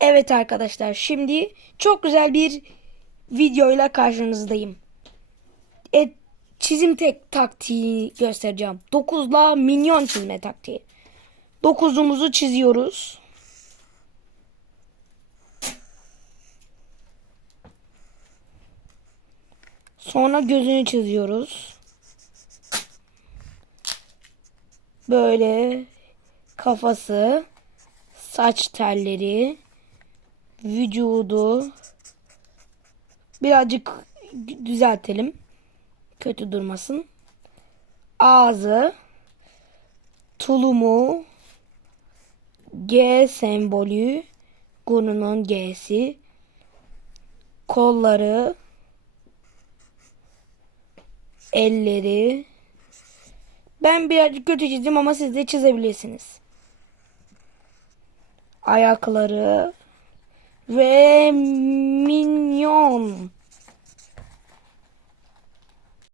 Evet arkadaşlar şimdi çok güzel bir videoyla karşınızdayım. E, çizim tek taktiği göstereceğim. 9'la minyon çizme taktiği. 9'umuzu çiziyoruz. Sonra gözünü çiziyoruz. Böyle kafası, saç telleri, vücudu birazcık düzeltelim. Kötü durmasın. Ağzı, tulumu, G sembolü, Gunu'nun G'si, kolları, elleri. Ben birazcık kötü çizdim ama siz de çizebilirsiniz. Ayakları ve minyon.